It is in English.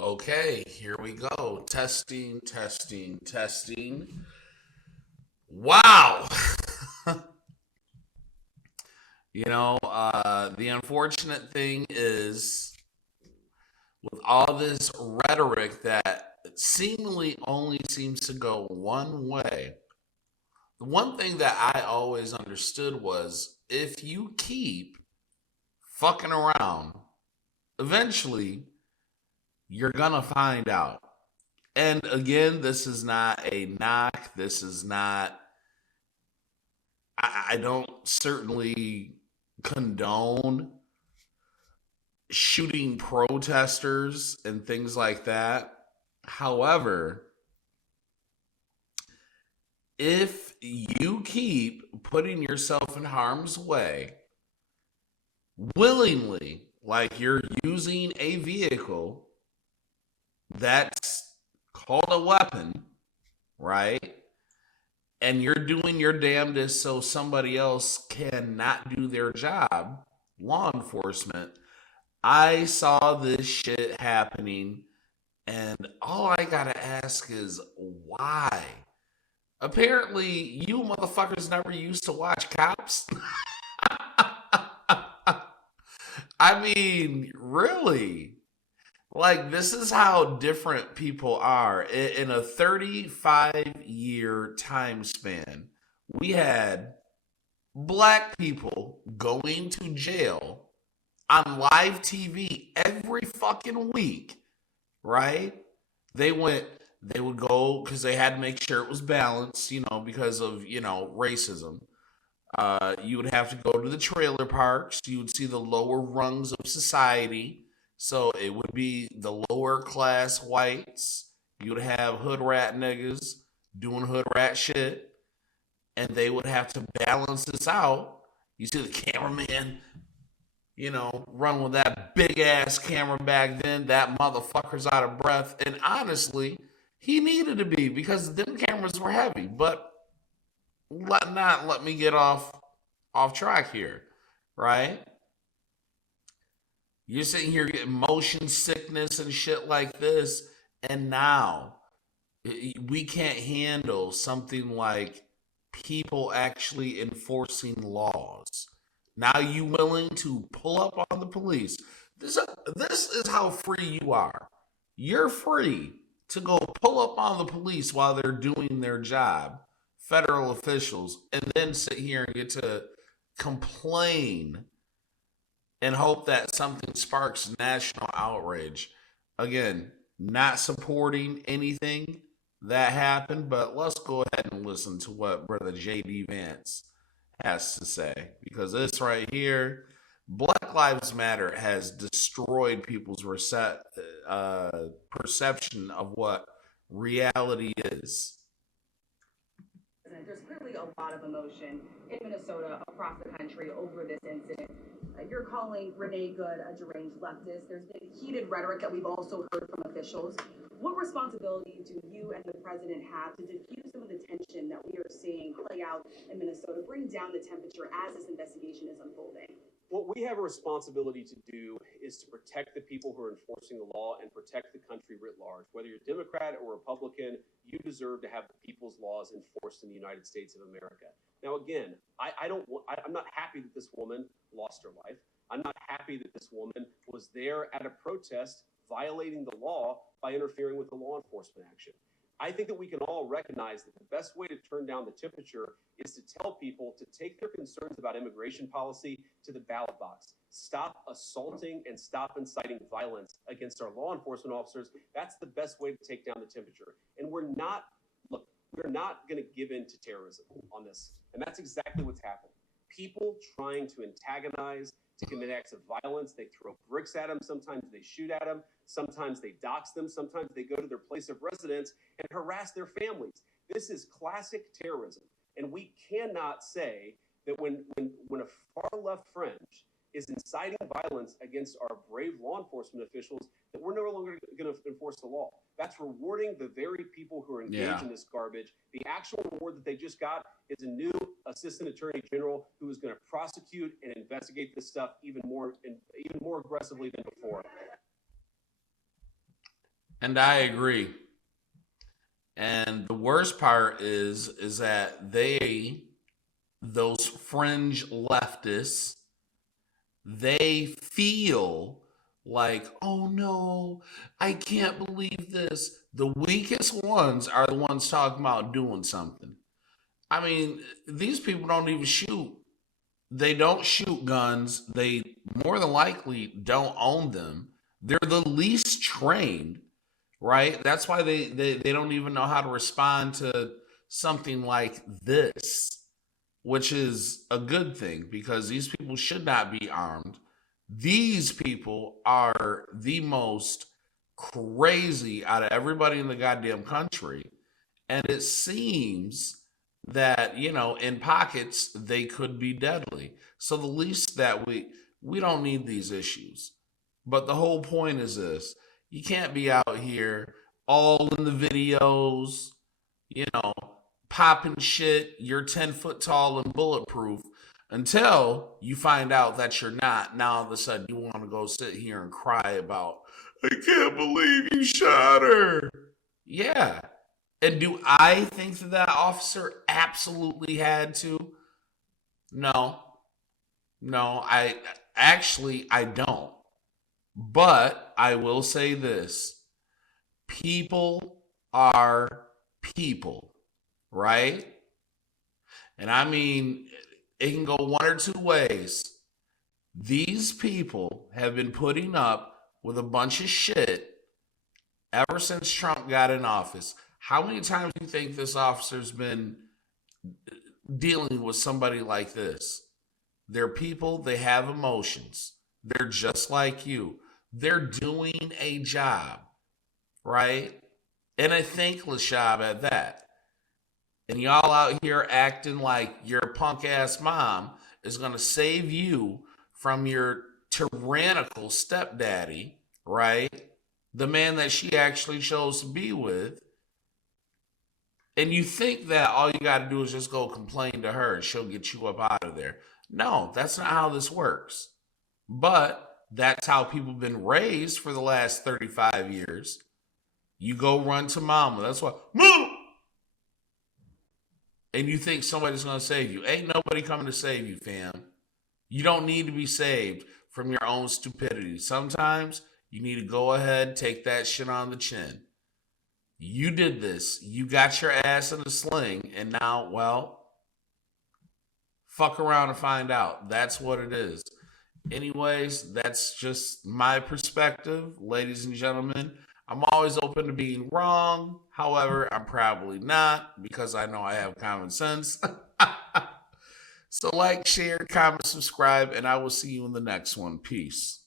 Okay, here we go. Testing, testing, testing. Wow. The unfortunate thing is with all this rhetoric that seemingly only seems to go one way, the one thing that I always understood was if you keep fucking around, eventually you're gonna find out. And again, this is not a knock. This is not, I don't certainly condone shooting protesters and things like that. However, if you keep putting yourself in harm's way willingly, like you're using a vehicle that's called a weapon, right? And you're doing your damnedest so somebody else cannot do their job, law enforcement. I saw this shit happening, and all I gotta ask is why? Apparently, you motherfuckers never used to watch Cops. I mean, really? Like, this is how different people are. In a 35-year time span, we had black people going to jail on live TV every fucking week, right? They went, they would go because they had to make sure it was balanced, because of, racism. You would have to go to the trailer parks. You would see the lower rungs of society. So it would be the lower class whites. You would have hood rat niggas doing hood rat shit. And they would have to balance this out. You see the cameraman, run with that big ass camera back then. That motherfucker's out of breath. And honestly, he needed to be because them cameras were heavy. But let me get off track here, right? You're sitting here getting motion sickness and shit like this, and now we can't handle something like people actually enforcing laws. Now you willing to pull up on the police? This is how free you are. You're free to go pull up on the police while they're doing their job, federal officials, and then sit here and get to complain and hope that something sparks national outrage. Again, not supporting anything that happened, but let's go ahead and listen to what Brother JD Vance has to say. Because this right here, Black Lives Matter has destroyed people's perception of what reality is. There's clearly a lot of emotion in Minnesota, across the country, over this incident. You're calling Renee Good a deranged leftist. There's been heated rhetoric that we've also heard from officials. What responsibility do you and the president have to diffuse some of the tension that we are seeing play out in Minnesota, bring down the temperature as this investigation is unfolding? What we have a responsibility to do is to protect the people who are enforcing the law and protect the country writ large. Whether you're Democrat or Republican, you deserve to have the people's laws enforced in the United States of America. Now, again, I'm not happy that this woman lost her life. I'm not happy that this woman was there at a protest violating the law by interfering with the law enforcement action. I think that we can all recognize that the best way to turn down the temperature is to tell people to take their concerns about immigration policy to the ballot box. Stop assaulting and stop inciting violence against our law enforcement officers. That's the best way to take down the temperature. And we're not going to give in to terrorism on this. And that's exactly what's happened. People trying to antagonize, to commit acts of violence. They throw bricks at them. Sometimes they shoot at them. Sometimes they dox them. Sometimes they go to their place of residence and harass their families. This is classic terrorism. And we cannot say that when a far left fringe is inciting violence against our brave law enforcement officials, that we're no longer going to enforce the law. That's rewarding the very people who are engaged in this garbage. The actual reward that they just got is a new assistant attorney general who is going to prosecute and investigate this stuff even more aggressively than before. And I agree. And the worst part is that those fringe leftists, they feel like, oh no, I can't believe this. The weakest ones are the ones talking about doing something. I mean, these people don't even shoot. They don't shoot guns. They more than likely don't own them. They're the least trained, right? That's why they don't even know how to respond to something like this, which is a good thing because these people should not be armed. These people are the most crazy out of everybody in the goddamn country. And it seems that, in pockets, they could be deadly. So the least that we don't need these issues. But the whole point is this: you can't be out here all in the videos, you know, popping shit. You're 10 foot tall and bulletproof until you find out that you're not. Now all of a sudden you want to go sit here and cry about, I can't believe you shot her. Yeah. And do I think that that officer absolutely had to? No. No, I don't. But I will say this: people are people, right? And I mean, it can go one or two ways. These people have been putting up with a bunch of shit ever since Trump got in office. How many times do you think this officer's been dealing with somebody like this? They're people, they have emotions. They're just like you. They're doing a job, right? And a thankless job at that. And y'all out here acting like your punk ass mom is going to save you from your tyrannical stepdaddy, right? The man that she actually chose to be with. And you think that all you got to do is just go complain to her and she'll get you up out of there. No, that's not how this works. But that's how people have been raised for the last 35 years. You go run to mama. That's what, mama! And you think somebody's going to save you. Ain't nobody coming to save you, fam. You don't need to be saved from your own stupidity. Sometimes you need to go ahead, take that shit on the chin. You did this. You got your ass in a sling, and now, well, fuck around and find out. That's what it is. Anyways, that's just my perspective, ladies and gentlemen. I'm always open to being wrong. However, I'm probably not because I know I have common sense. So like, share, comment, subscribe, and I will see you in the next one. Peace.